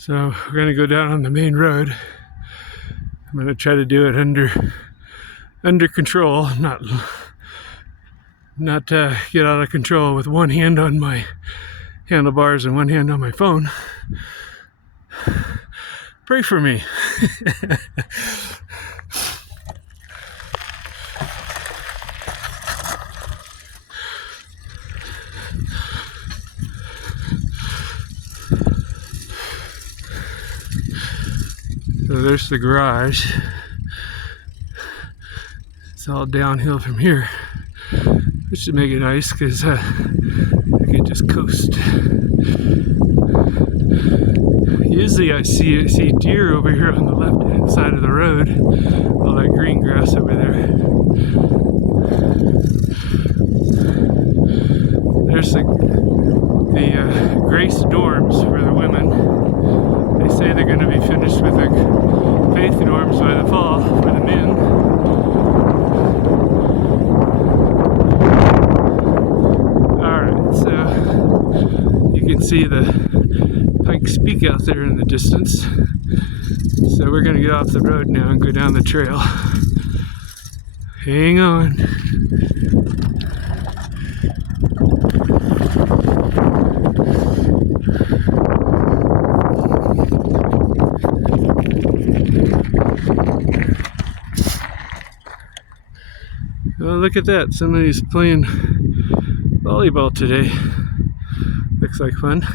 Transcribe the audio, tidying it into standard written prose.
So we're gonna go down on the main road. I'm gonna try to do it under control, not get out of control with one hand on my handlebars and one hand on my phone. Pray for me. So there's the garage. It's all downhill from here, which should make it nice because I can just coast. Usually I see deer over here on the left-hand side of the road, all that green grass over there. There's the Grace dorms for the women. They say they're going to be finished with the Faith dorms by the fall for the men. Alright, so you can see the Pikes Peak out there in the distance. So we're going to get off the road now and go down the trail. Hang on. Oh, look at that. Somebody's playing volleyball today. Looks like fun.